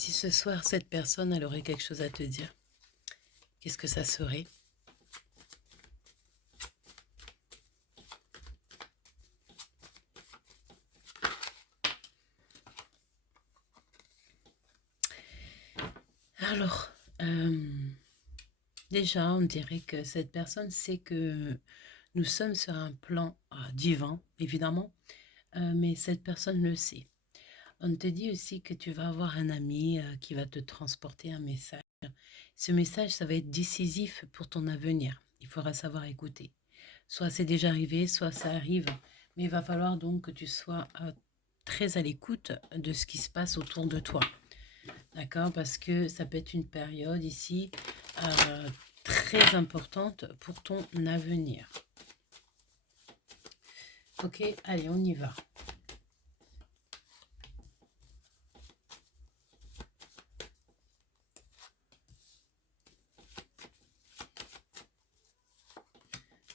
Si ce soir, cette personne, elle aurait quelque chose à te dire, qu'est-ce que ça serait? Alors, déjà, on dirait que cette personne sait que nous sommes sur un plan divin, évidemment, mais cette personne le sait. On te dit aussi que tu vas avoir un ami qui va te transporter un message. Ce message, ça va être décisif pour ton avenir. Il faudra savoir écouter. Soit c'est déjà arrivé, soit ça arrive. Mais il va falloir donc que tu sois très à l'écoute de ce qui se passe autour de toi. D'accord? Parce que ça peut être une période ici euh, très importante pour ton avenir. Ok, allez, on y va.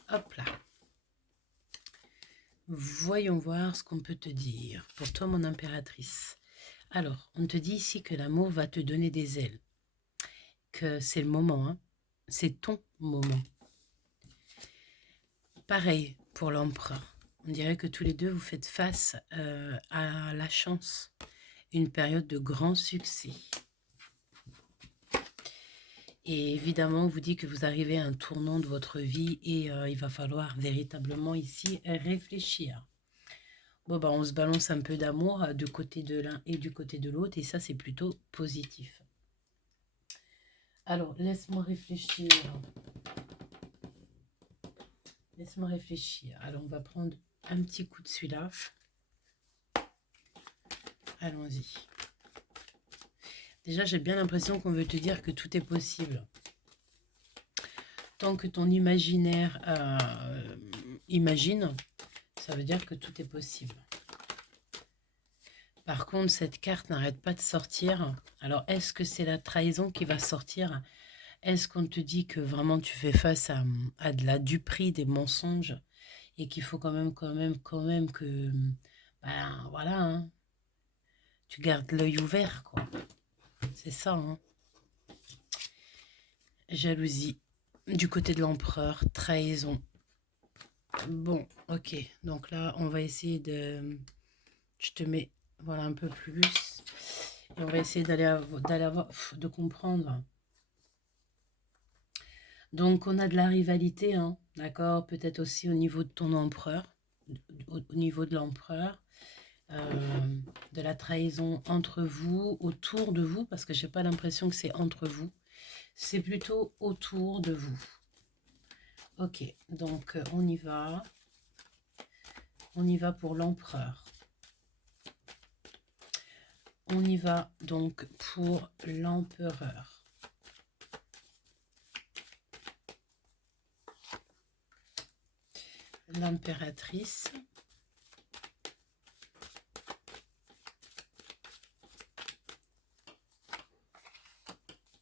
Hop là. Voyons voir ce qu'on peut te dire. Pour toi, mon impératrice. Alors, on te dit ici que l'amour va te donner des ailes. Que c'est le moment, hein. C'est ton moment. Pareil pour l'empereur. On dirait que tous les deux, vous faites face à la chance. Une période de grand succès. Et évidemment, on vous dit que vous arrivez à un tournant de votre vie et il va falloir véritablement ici réfléchir. Bon, bah, on se balance un peu d'amour du côté de l'un et du côté de l'autre et ça, c'est plutôt positif. Alors, laisse-moi réfléchir. Laisse-moi réfléchir. Alors, on va prendre un petit coup de celui-là. Allons-y. Déjà, j'ai bien l'impression qu'on veut te dire que tout est possible. Tant que ton imaginaire imagine, ça veut dire que tout est possible. Par contre, cette carte n'arrête pas de sortir. Alors, est-ce que c'est la trahison qui va sortir? Est-ce qu'on te dit que vraiment tu fais face à de la duperie, des mensonges et qu'il faut quand même que, ben voilà, hein, tu gardes l'œil ouvert, quoi. C'est ça, hein. Jalousie. Du côté de l'empereur, trahison. Bon, ok. Donc là, on va essayer de... Je te mets, voilà, un peu plus. Et on va essayer de comprendre. Donc, on a de la rivalité, hein, d'accord? Peut-être aussi au niveau de ton empereur, au niveau de l'empereur, de la trahison entre vous, autour de vous, parce que j'ai pas l'impression que c'est entre vous. C'est plutôt autour de vous. Ok, donc on y va. On y va pour l'empereur. On y va donc pour l'empereur. L'impératrice.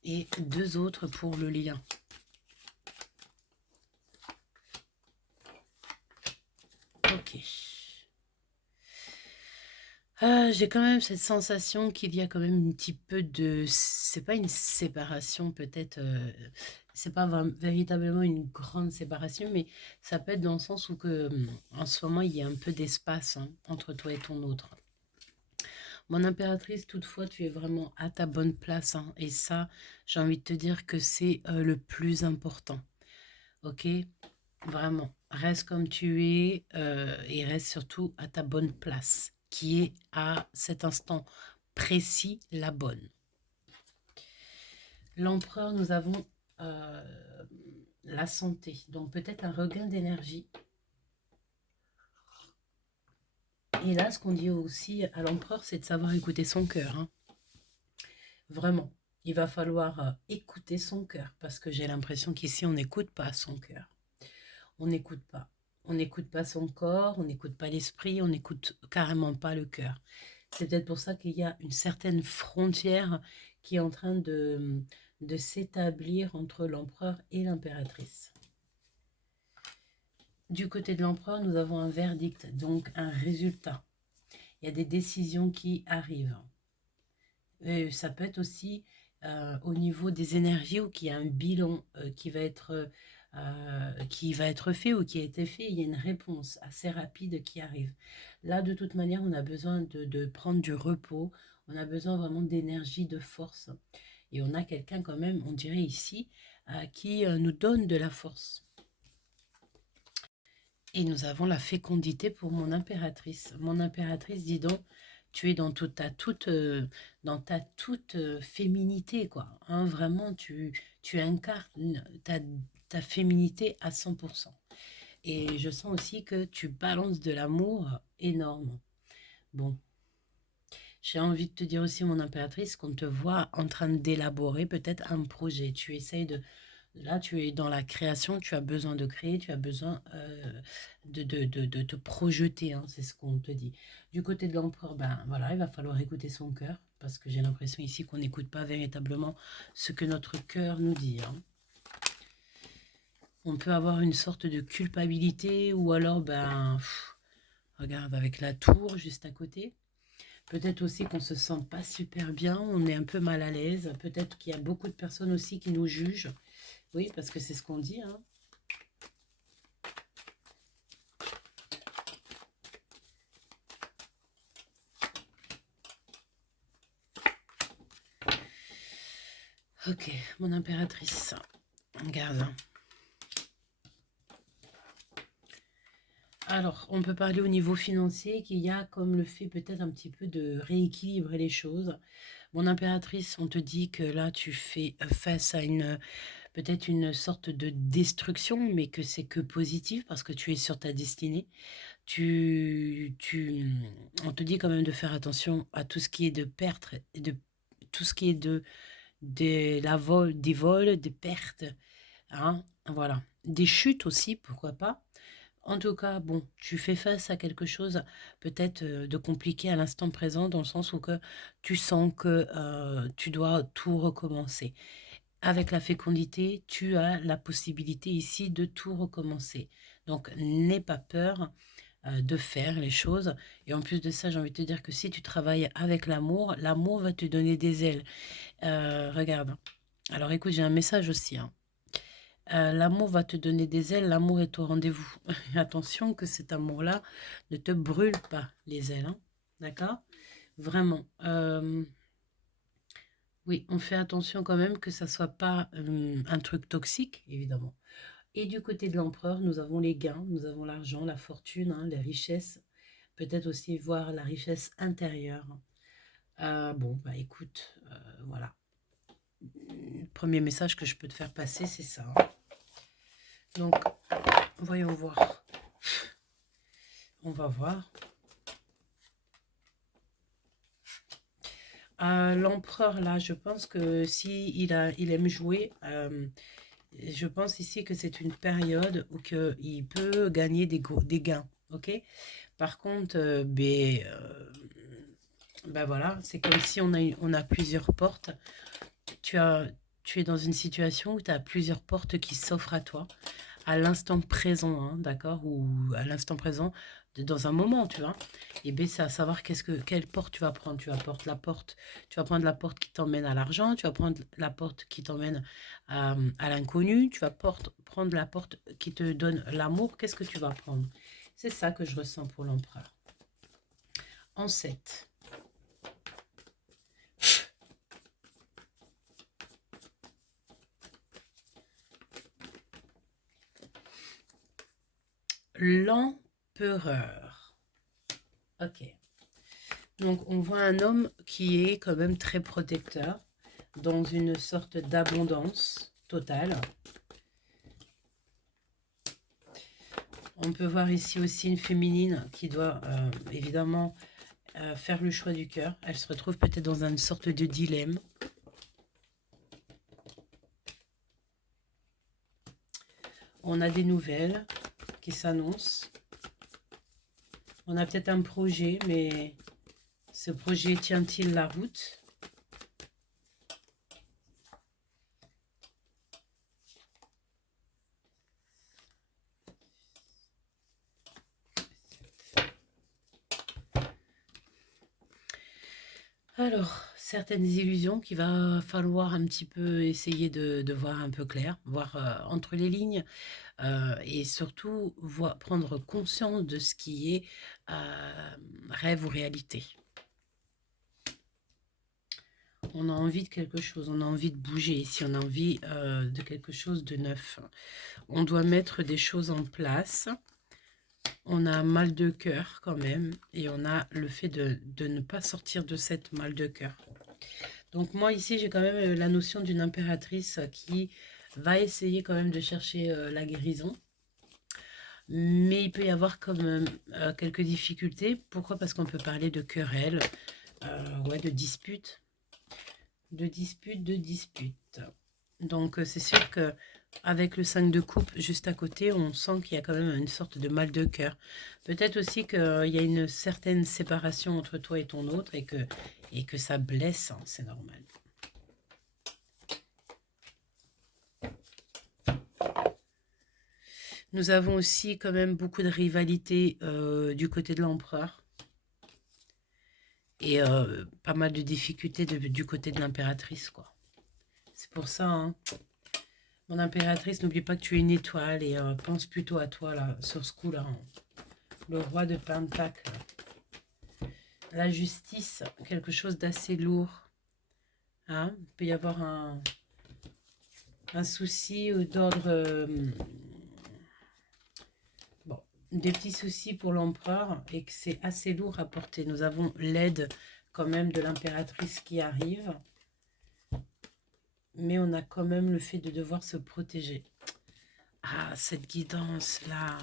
Et deux autres pour le lien. Ok. J'ai quand même cette sensation qu'il y a quand même un petit peu de... C'est pas une séparation peut-être... c'est pas véritablement une grande séparation, mais ça peut être dans le sens où que, en ce moment, il y a un peu d'espace, hein, entre toi et ton autre. Mon impératrice, toutefois, tu es vraiment à ta bonne place, hein, et ça, j'ai envie de te dire que c'est le plus important. Ok? Vraiment, reste comme tu es et reste surtout à ta bonne place, qui est à cet instant précis la bonne. L'empereur, nous avons la santé, donc peut-être un regain d'énergie. Et là, ce qu'on dit aussi à l'empereur, c'est de savoir écouter son cœur, hein. Vraiment, il va falloir écouter son cœur, parce que j'ai l'impression qu'ici, on n'écoute pas son cœur. On n'écoute pas. On n'écoute pas son corps, on n'écoute pas l'esprit, on n'écoute carrément pas le cœur. C'est peut-être pour ça qu'il y a une certaine frontière qui est en train de s'établir entre l'empereur et l'impératrice. Du côté de l'empereur, nous avons un verdict, donc un résultat. Il y a des décisions qui arrivent. Ça peut être aussi au niveau des énergies ou qu'il y a un bilan qui va être fait ou qui a été fait, il y a une réponse assez rapide qui arrive. Là, de toute manière, on a besoin de prendre du repos, on a besoin vraiment d'énergie, de force. Et on a quelqu'un quand même, on dirait ici, qui nous donne de la force. Et nous avons la fécondité pour mon impératrice. Mon impératrice, dis donc, tu es dans ta toute féminité, quoi. Hein, vraiment, tu incarnes ta féminité à 100%. Et je sens aussi que tu balances de l'amour énorme. Bon, j'ai envie de te dire aussi, mon impératrice, qu'on te voit en train d'élaborer peut-être un projet. Tu essayes de, là, tu es dans la création, tu as besoin de créer, tu as besoin de te projeter, hein, c'est ce qu'on te dit. Du côté de l'empereur, ben voilà, il va falloir écouter son cœur, parce que j'ai l'impression ici qu'on n'écoute pas véritablement ce que notre cœur nous dit. Hein. On peut avoir une sorte de culpabilité, ou alors, regarde, avec la tour juste à côté. Peut-être aussi qu'on se sent pas super bien, on est un peu mal à l'aise. Peut-être qu'il y a beaucoup de personnes aussi qui nous jugent. Oui, parce que c'est ce qu'on dit, hein. Ok, mon impératrice. Regarde. Alors, on peut parler au niveau financier qu'il y a comme le fait peut-être un petit peu de rééquilibrer les choses. Mon impératrice, on te dit que là, tu fais face à peut-être une sorte de destruction, mais que c'est que positif parce que tu es sur ta destinée. On te dit quand même de faire attention à tout ce qui est de perte, et de tout ce qui est des vols, des pertes, hein, voilà. Des chutes aussi, pourquoi pas. En tout cas, bon, tu fais face à quelque chose peut-être de compliqué à l'instant présent, dans le sens où que tu sens que tu dois tout recommencer. Avec la fécondité, tu as la possibilité ici de tout recommencer. Donc, n'aie pas peur de faire les choses. Et en plus de ça, j'ai envie de te dire que si tu travailles avec l'amour, l'amour va te donner des ailes. Regarde. Alors écoute, j'ai un message aussi. Hein. L'amour va te donner des ailes, l'amour est au rendez-vous. Attention que cet amour-là ne te brûle pas les ailes. Hein. D'accord. Vraiment. Oui, on fait attention quand même que ça soit pas un truc toxique, évidemment. Et du côté de l'empereur, nous avons les gains, nous avons l'argent, la fortune, hein, les richesses. Peut-être aussi voir la richesse intérieure. Bon, bah écoute, voilà. Le premier message que je peux te faire passer, c'est ça. Hein. Donc, voyons voir. On va voir. L'empereur, là, je pense que si il aime jouer, je pense ici que c'est une période où il peut gagner des gains. Ok. Par contre, ben voilà, c'est comme si on a plusieurs portes. Tu as, tu es dans une situation où tu as plusieurs portes qui s'offrent à toi à l'instant présent, hein, d'accord, ou à l'instant présent, dans un moment, tu vois. Et bien, c'est à savoir quelle porte tu vas prendre. Tu vas prendre la porte qui t'emmène à l'argent, tu vas prendre la porte qui t'emmène à l'inconnu, tu vas prendre la porte qui te donne l'amour. Qu'est-ce que tu vas prendre? C'est ça que je ressens pour l'empereur. En 7. L'empereur. Ok. Donc, on voit un homme qui est quand même très protecteur, dans une sorte d'abondance totale. On peut voir ici aussi une féminine qui doit évidemment faire le choix du cœur. Elle se retrouve peut-être dans une sorte de dilemme. On a des nouvelles qui s'annoncent. On a peut-être un projet, mais ce projet tient-il la route? Alors, certaines illusions qu'il va falloir un petit peu essayer de voir un peu clair, voir entre les lignes, et surtout prendre conscience de ce qui est rêve ou réalité. On a envie de quelque chose, on a envie de bouger, si on a envie de quelque chose de neuf. On doit mettre des choses en place. On a un mal de cœur quand même, et on a le fait de ne pas sortir de cette mal de cœur. Donc moi ici j'ai quand même la notion d'une impératrice qui va essayer quand même de chercher la guérison. Mais il peut y avoir comme quelques difficultés. Pourquoi? Parce qu'on peut parler de querelles, ouais, de disputes, de disputes. Donc c'est sûr que avec le 5 de coupe juste à côté, on sent qu'il y a quand même une sorte de mal de cœur. Peut-être aussi qu'il y a une certaine séparation entre toi et ton autre et que ça blesse, hein, c'est normal. Nous avons aussi quand même beaucoup de rivalité du côté de l'empereur. Et pas mal de difficultés du côté de l'impératrice, quoi. C'est pour ça, hein. Mon impératrice, n'oublie pas que tu es une étoile et pense plutôt à toi, là, sur ce coup-là, hein. Le roi de Pentacle. La justice, quelque chose d'assez lourd. Hein. Il peut y avoir un souci d'ordre... bon, des petits soucis pour l'empereur et que c'est assez lourd à porter. Nous avons l'aide quand même de l'impératrice qui arrive. Mais on a quand même le fait de devoir se protéger. Ah, cette guidance-là.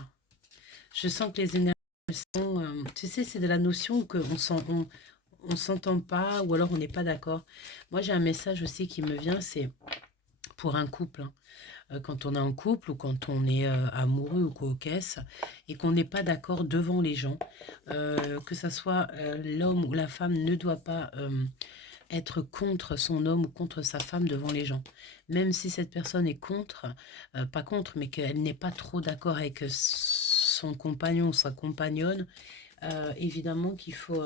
Je sens que les énergies sont... tu sais, c'est de la notion qu'on on s'entend pas ou alors on n'est pas d'accord. Moi, j'ai un message aussi qui me vient, c'est pour un couple. Hein. Quand on est en couple ou quand on est amoureux ou coquesse et qu'on n'est pas d'accord devant les gens, que ce soit l'homme ou la femme ne doit pas être contre son homme ou contre sa femme devant les gens. Même si cette personne est contre, pas contre, mais qu'elle n'est pas trop d'accord avec son compagnon ou sa compagnonne, évidemment qu'il faut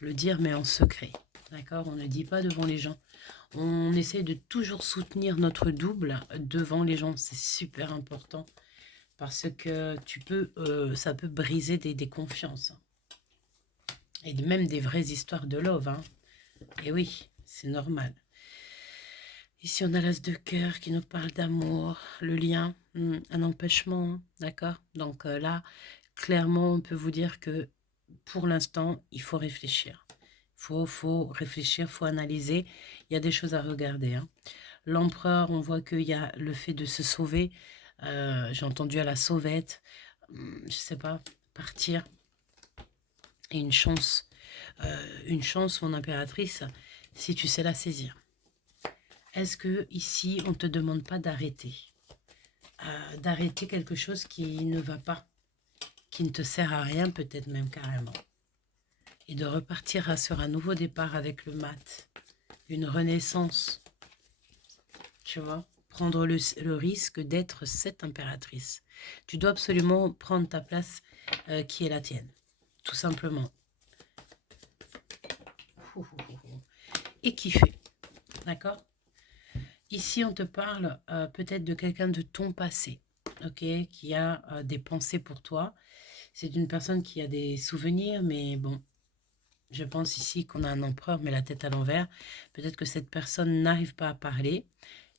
le dire, mais en secret. D'accord? On ne dit pas devant les gens. On essaie de toujours soutenir notre double devant les gens. C'est super important parce que ça peut briser des confiances. Et même des vraies histoires de love. Hein. Et oui, c'est normal. Ici, on a l'as de cœur qui nous parle d'amour, le lien, un empêchement, hein, d'accord? Donc là, clairement, on peut vous dire que pour l'instant, il faut réfléchir. Faut réfléchir, faut analyser. Il y a des choses à regarder. Hein. L'empereur, on voit qu'il y a le fait de se sauver. J'ai entendu à la sauvette, je sais pas, partir. Et une chance, mon impératrice, si tu sais la saisir. Est-ce que ici, on ne te demande pas d'arrêter? D'arrêter quelque chose qui ne va pas, qui ne te sert à rien, peut-être même carrément. Et de repartir sur un nouveau départ avec le mat. Une renaissance. Tu vois? Prendre le risque d'être cette impératrice. Tu dois absolument prendre ta place qui est la tienne. Tout simplement. Et kiffer. D'accord? Ici, on te parle peut-être de quelqu'un de ton passé, ok, qui a des pensées pour toi. C'est une personne qui a des souvenirs, mais bon, je pense ici qu'on a un empereur, mais la tête à l'envers. Peut-être que cette personne n'arrive pas à parler,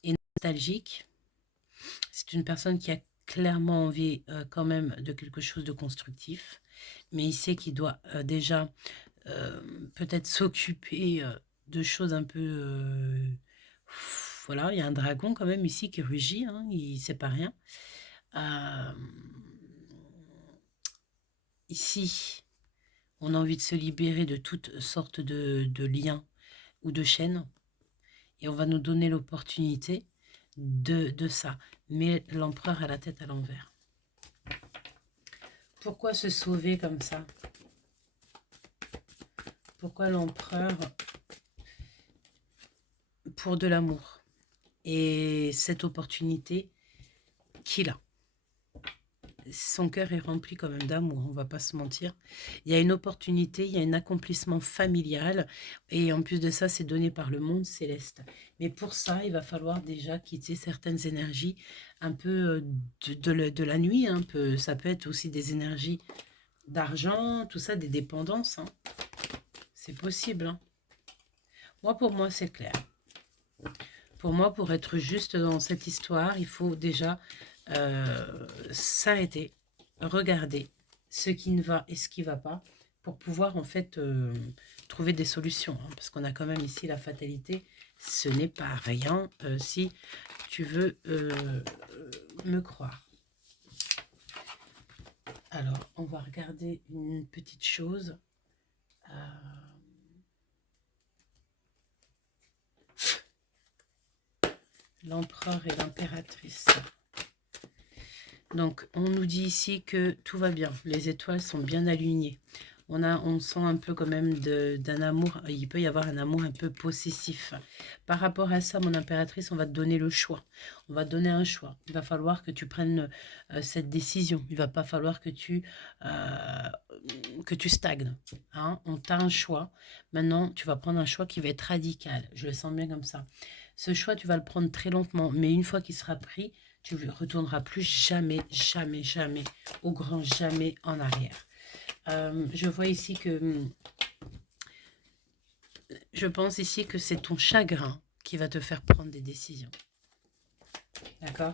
est nostalgique. C'est une personne qui a clairement envie quand même de quelque chose de constructif, mais il sait qu'il doit déjà peut-être s'occuper de choses un peu... voilà, il y a un dragon quand même ici qui rugit, hein, il sait pas rien. Euh, ici, on a envie de se libérer de toutes sortes de liens ou de chaînes. Et on va nous donner l'opportunité de ça. Mais l'empereur a la tête à l'envers. Pourquoi se sauver comme ça? Pourquoi l'empereur? Pour de l'amour. Et cette opportunité qu'il a. son cœur est rempli quand même d'amour, on va pas se mentir. Il y a une opportunité, il y a un accomplissement familial, et en plus de ça, c'est donné par le monde céleste. Mais pour ça, il va falloir déjà quitter certaines énergies un peu de la nuit, un peu. Ça peut être aussi des énergies d'argent, tout ça, des dépendances, hein. C'est possible, hein. Moi, pour moi, c'est clair. Pour moi, pour être juste dans cette histoire, il faut déjà s'arrêter, regarder ce qui ne va et ce qui ne va pas pour pouvoir en fait trouver des solutions, hein, parce qu'on a quand même ici la fatalité. Ce n'est pas rien si tu veux me croire. Alors, on va regarder une petite chose. L'empereur et l'impératrice. Donc, on nous dit ici que tout va bien. Les étoiles sont bien alignées. On sent un peu quand même d'un amour. Il peut y avoir un amour un peu possessif. Par rapport à ça, mon impératrice, on va te donner le choix. On va te donner un choix. Il va falloir que tu prennes cette décision. Il ne va pas falloir que tu stagnes, hein. On t'a un choix. Maintenant, tu vas prendre un choix qui va être radical. Je le sens bien comme ça. Ce choix, tu vas le prendre très lentement. Mais une fois qu'il sera pris, tu ne retourneras plus jamais, jamais, jamais, au grand jamais en arrière. Je vois ici que... Je pense ici que c'est ton chagrin qui va te faire prendre des décisions. D'accord?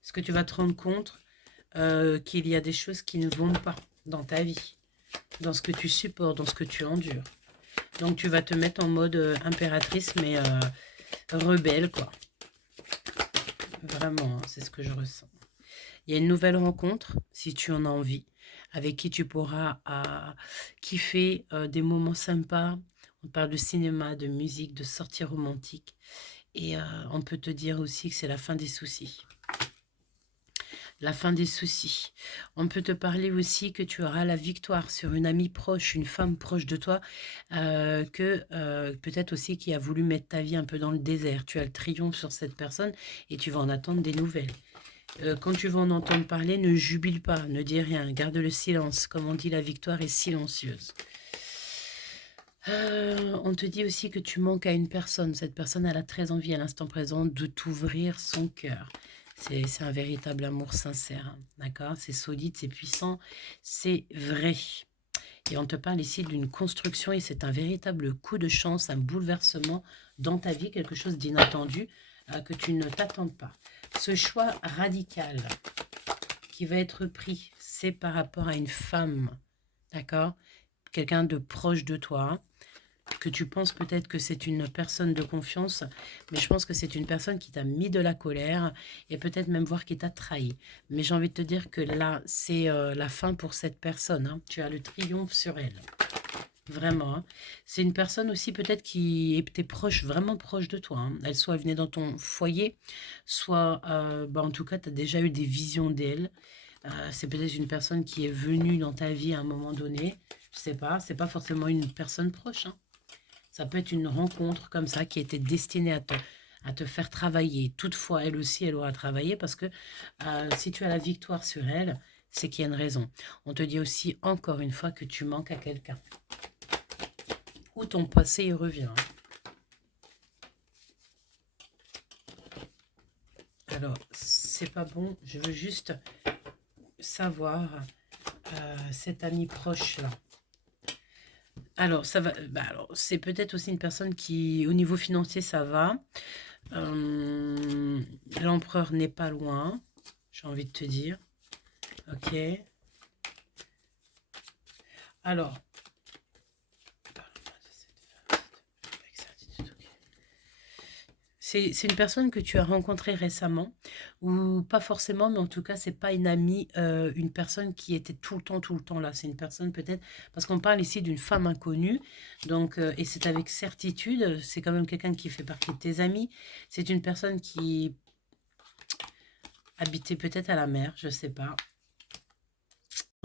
Parce que tu vas te rendre compte qu'il y a des choses qui ne vont pas dans ta vie, dans ce que tu supportes, dans ce que tu endures. Donc tu vas te mettre en mode impératrice, mais rebelle, quoi. Vraiment, hein, c'est ce que je ressens. Il y a une nouvelle rencontre, si tu en as envie, avec qui tu pourras kiffer des moments sympas. On parle de cinéma, de musique, de sorties romantiques. Et on peut te dire aussi que c'est la fin des soucis. La fin des soucis. On peut te parler aussi que tu auras la victoire sur une amie proche, une femme proche de toi, que peut-être aussi qui a voulu mettre ta vie un peu dans le désert. Tu as le triomphe sur cette personne et tu vas en attendre des nouvelles. Quand tu vas en entendre parler, ne jubile pas, ne dis rien, garde le silence. Comme on dit, la victoire est silencieuse. On te dit aussi que tu manques à une personne. Cette personne, elle a très envie à l'instant présent de t'ouvrir son cœur. C'est un véritable amour sincère, hein, d'accord? C'est solide, c'est puissant, c'est vrai. Et on te parle ici d'une construction et c'est un véritable coup de chance, un bouleversement dans ta vie, quelque chose d'inattendu que tu ne t'attends pas. Ce choix radical qui va être pris, c'est par rapport à une femme, d'accord? Quelqu'un de proche de toi, que tu penses peut-être que c'est une personne de confiance, mais je pense que c'est une personne qui t'a mis de la colère et peut-être même voir qui t'a trahi. Mais j'ai envie de te dire que là, c'est la fin pour cette personne, hein. Tu as le triomphe sur elle. Vraiment, hein. C'est une personne aussi peut-être qui était proche, vraiment proche de toi, hein. Elle soit venue dans ton foyer, soit en tout cas, tu as déjà eu des visions d'elle. C'est peut-être une personne qui est venue dans ta vie à un moment donné. Je sais pas, c'est pas forcément une personne proche, hein. Ça peut être une rencontre comme ça qui était destinée à te faire travailler. Toutefois, elle aussi, elle aura travaillé parce que si tu as la victoire sur elle, c'est qu'il y a une raison. On te dit aussi encore une fois que tu manques à quelqu'un. Ou ton passé y revient. Alors, c'est pas bon. Je veux juste savoir cet ami proche là. Alors, ça va. Alors, c'est peut-être aussi une personne qui, au niveau financier, ça va. L'empereur n'est pas loin, j'ai envie de te dire. Ok. Alors, c'est une personne que tu as rencontrée récemment, ou pas forcément, mais en tout cas, c'est pas une amie, une personne qui était tout le temps là. C'est une personne peut-être, parce qu'on parle ici d'une femme inconnue, donc, et c'est avec certitude, c'est quand même quelqu'un qui fait partie de tes amis. C'est une personne qui habitait peut-être à la mer, je sais pas.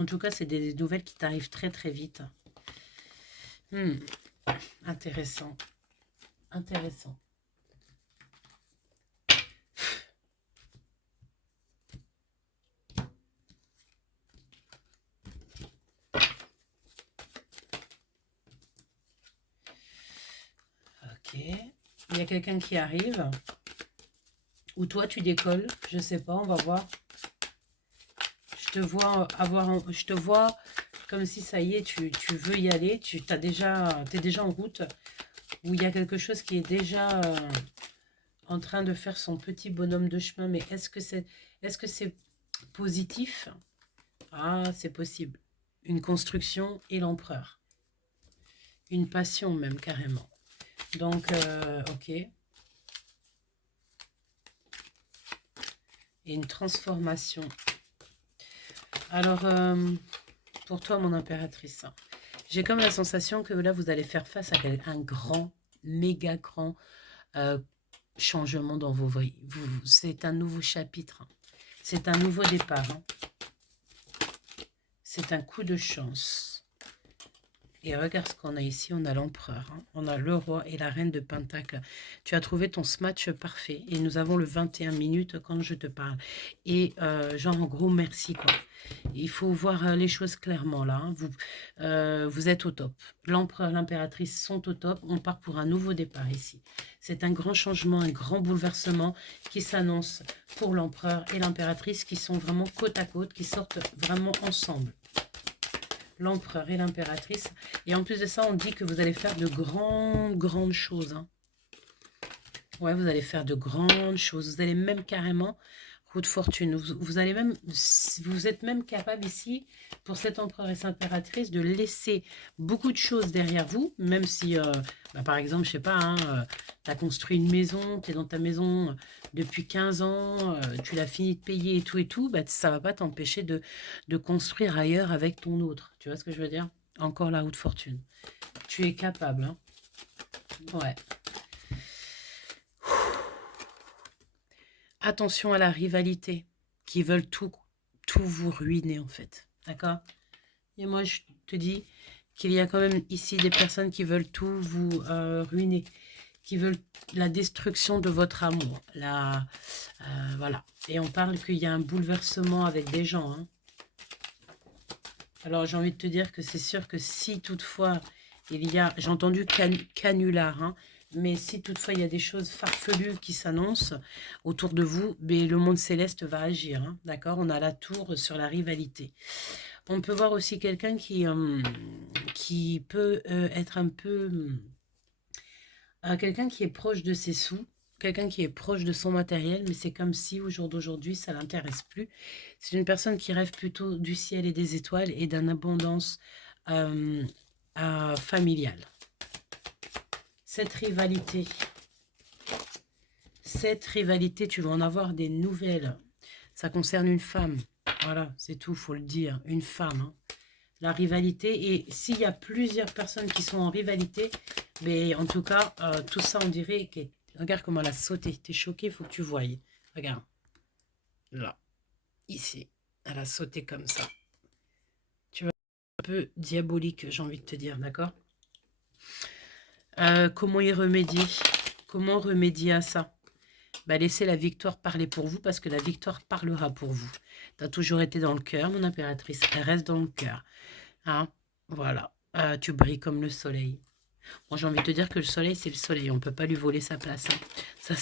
En tout cas, c'est des nouvelles qui t'arrivent très très vite. Intéressant. Intéressant. Il y a quelqu'un qui arrive. Ou toi, tu décolles. Je sais pas, on va voir. Je te vois je te vois comme si ça y est, tu veux y aller. T'es déjà en route. Ou il y a quelque chose qui est déjà en train de faire son petit bonhomme de chemin. Mais est-ce que c'est positif? Ah, c'est possible. Une construction et l'empereur. Une passion même, carrément. Donc, ok. Et une transformation. Alors, pour toi, mon impératrice, j'ai comme la sensation que là, vous allez faire face à un grand, méga grand changement dans vos vies. C'est un nouveau chapitre. C'est un nouveau départ. Hein. C'est un coup de chance. Et regarde ce qu'on a ici, on a l'empereur, hein. On a le roi et la reine de Pentacle. Tu as trouvé ton match parfait. Et nous avons le 21 minutes quand je te parle. Et genre, en gros, merci, quoi. Il faut voir les choses clairement, là. Hein. Vous êtes au top. L'empereur, l'impératrice sont au top. On part pour un nouveau départ ici. C'est un grand changement, un grand bouleversement qui s'annonce pour l'empereur et l'impératrice qui sont vraiment côte à côte, qui sortent vraiment ensemble. L'empereur et l'impératrice. Et en plus de ça, on dit que vous allez faire de grandes choses. Hein. Ouais, vous allez faire de grandes choses. Vous allez même carrément, roue de fortune, vous allez même, vous êtes même capable ici, pour cet empereur et cette impératrice, de laisser beaucoup de choses derrière vous, même si, par exemple, je sais pas, hein, tu as construit une maison, tu es dans ta maison depuis 15 ans, tu l'as fini de payer et tout, bah, ça va pas t'empêcher de construire ailleurs avec ton autre. Tu vois ce que je veux dire? Encore la roue de fortune. Tu es capable, hein? Ouais. Attention à la rivalité, qui veulent tout vous ruiner en fait. D'accord? Et moi, je te dis qu'il y a quand même ici des personnes qui veulent tout vous ruiner, qui veulent la destruction de votre amour. Voilà. Et on parle qu'il y a un bouleversement avec des gens. Hein. Alors, j'ai envie de te dire que c'est sûr que si toutefois il y a... J'ai entendu canular, hein, mais si toutefois il y a des choses farfelues qui s'annoncent autour de vous, mais le monde céleste va agir. Hein, d'accord? On a la tour sur la rivalité. On peut voir aussi quelqu'un qui peut être un peu... quelqu'un qui est proche de ses sous, quelqu'un qui est proche de son matériel, mais c'est comme si au jour d'aujourd'hui, ça ne l'intéresse plus. C'est une personne qui rêve plutôt du ciel et des étoiles et d'une abondance familiale. Cette rivalité, tu vas en avoir des nouvelles. Ça concerne une femme. Voilà, c'est tout, faut le dire. Une femme. Hein. La rivalité. Et s'il y a plusieurs personnes qui sont en rivalité, mais en tout cas, tout ça, on dirait que... Regarde comment elle a sauté. T'es choqué, il faut que tu voies. Regarde. Là. Ici. Elle a sauté comme ça. Tu vois, un peu diabolique, j'ai envie de te dire, d'accord? Comment y remédier? Comment remédier à ça? Bah, laissez la victoire parler pour vous parce que la victoire parlera pour vous. Tu as toujours été dans le cœur, mon impératrice. Elle reste dans le cœur. Hein? Voilà. Tu brilles comme le soleil. Moi, j'ai envie de te dire que le soleil, c'est le soleil. On ne peut pas lui voler sa place. Hein.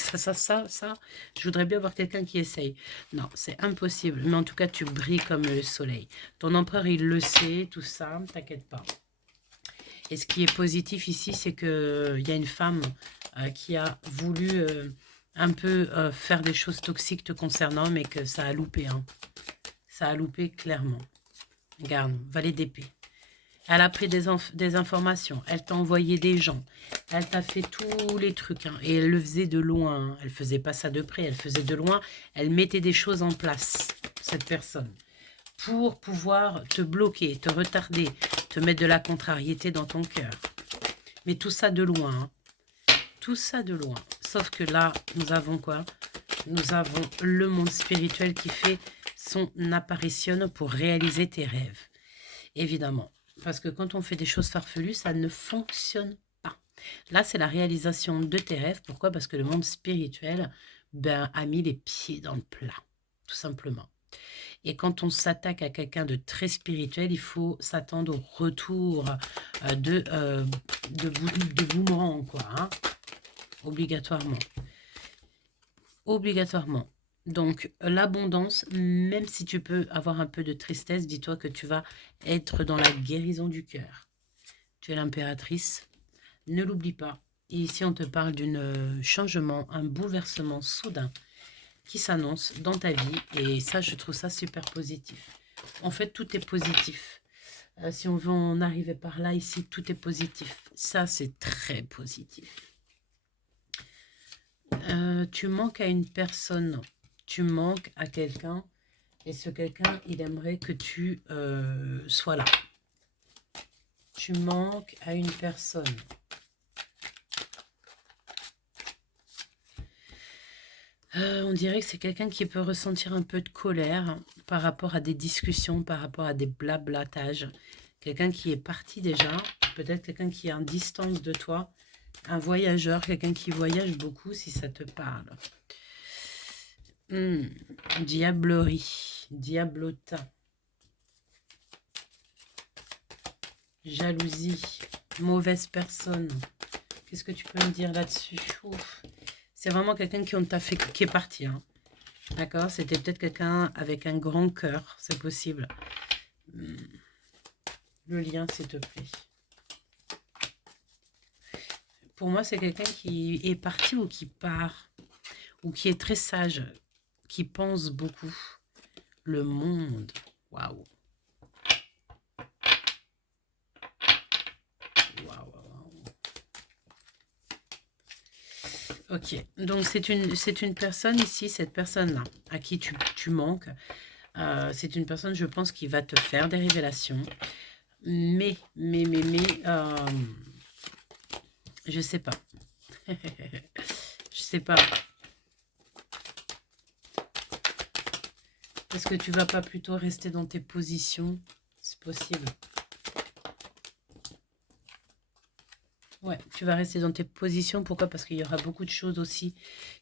Ça, je voudrais bien voir quelqu'un qui essaye. Non, c'est impossible. Mais en tout cas, tu brilles comme le soleil. Ton empereur, il le sait, tout ça. T'inquiète pas. Et ce qui est positif ici, c'est qu'il y a une femme qui a voulu un peu faire des choses toxiques te concernant, mais que ça a loupé. Hein. Ça a loupé clairement. Regarde, valet d'épée. Elle a pris des informations, elle t'a envoyé des gens, elle t'a fait tous les trucs. Hein, et elle le faisait de loin, hein. Elle faisait pas ça de près, elle faisait de loin. Elle mettait des choses en place, cette personne, pour pouvoir te bloquer, te retarder, te mettre de la contrariété dans ton cœur. Mais tout ça de loin. Hein. Tout ça de loin. Sauf que là, nous avons quoi? Nous avons le monde spirituel qui fait son apparition pour réaliser tes rêves. Évidemment. Parce que quand on fait des choses farfelues, ça ne fonctionne pas. Là, c'est la réalisation de tes rêves. Pourquoi? Parce que le monde spirituel a mis les pieds dans le plat. Tout simplement. Et quand on s'attaque à quelqu'un de très spirituel, il faut s'attendre au retour de boomerang, quoi. Hein. obligatoirement. Obligatoirement. Donc, l'abondance, même si tu peux avoir un peu de tristesse, dis-toi que tu vas être dans la guérison du cœur. Tu es l'impératrice, ne l'oublie pas. Et ici, on te parle d'un changement, un bouleversement soudain qui s'annonce dans ta vie. Et ça, je trouve ça super positif. En fait, tout est positif. Si on veut en arriver par là, ici, tout est positif. Ça, c'est très positif. Tu manques à une personne, tu manques à quelqu'un, et ce quelqu'un, il aimerait que tu sois là. Tu manques à une personne. On dirait que c'est quelqu'un qui peut ressentir un peu de colère par rapport à des discussions, par rapport à des blablatages. Quelqu'un qui est parti déjà, peut-être quelqu'un qui est en distance de toi, un voyageur, quelqu'un qui voyage beaucoup si ça te parle. Diablerie, diablotin, jalousie, mauvaise personne. Qu'est-ce que tu peux me dire là-dessus? C'est vraiment quelqu'un qui est parti. Hein. D'accord? C'était peut-être quelqu'un avec un grand cœur, c'est possible. Le lien, s'il te plaît. Pour moi, c'est quelqu'un qui est parti ou qui part, ou qui est très sage, qui pense beaucoup. Le monde. Waouh. Ok, donc c'est une personne ici, cette personne-là, à qui tu manques. C'est une personne, je pense, qui va te faire des révélations. Mais, je sais pas. Je sais pas. Est-ce que tu vas pas plutôt rester dans tes positions? C'est possible. Ouais, tu vas rester dans tes positions. Pourquoi? Parce qu'il y aura beaucoup de choses aussi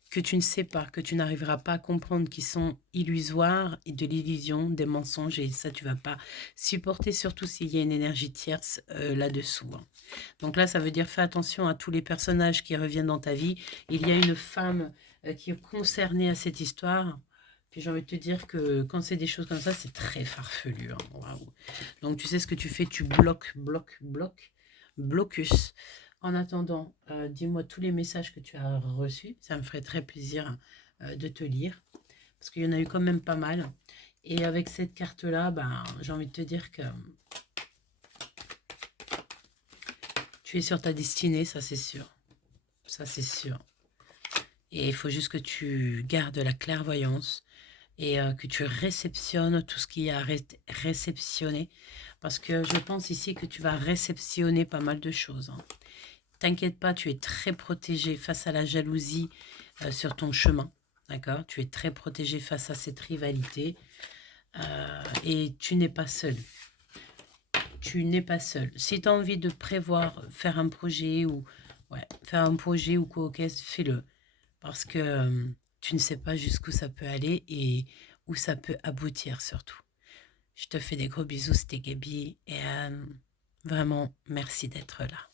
que tu ne sais pas, que tu n'arriveras pas à comprendre, qui sont illusoires et de l'illusion, des mensonges. Et ça, tu vas pas supporter, surtout s'il y a une énergie tierce là-dessous. Hein. Donc là, ça veut dire fais attention à tous les personnages qui reviennent dans ta vie. Il y a une femme qui est concernée à cette histoire. Puis j'ai envie de te dire que quand c'est des choses comme ça, c'est très farfelu. Hein. Waouh. Donc tu sais ce que tu fais, tu bloques, blocus. En attendant, dis-moi tous les messages que tu as reçus. Ça me ferait très plaisir de te lire. Parce qu'il y en a eu quand même pas mal. Et avec cette carte-là, ben, j'ai envie de te dire que tu es sur ta destinée, ça c'est sûr. Ça c'est sûr. Et il faut juste que tu gardes la clairvoyance et que tu réceptionnes tout ce qu'il y a à réceptionner. Parce que je pense ici que tu vas réceptionner pas mal de choses. Hein. T'inquiète pas, tu es très protégé face à la jalousie sur ton chemin. D'accord? Tu es très protégé face à cette rivalité. Et tu n'es pas seul. Tu n'es pas seul. Si tu as envie de prévoir, faire un projet ou quoi, ok, fais-le. Parce que tu ne sais pas jusqu'où ça peut aller et où ça peut aboutir surtout. Je te fais des gros bisous, c'était Gaby. Et vraiment, merci d'être là.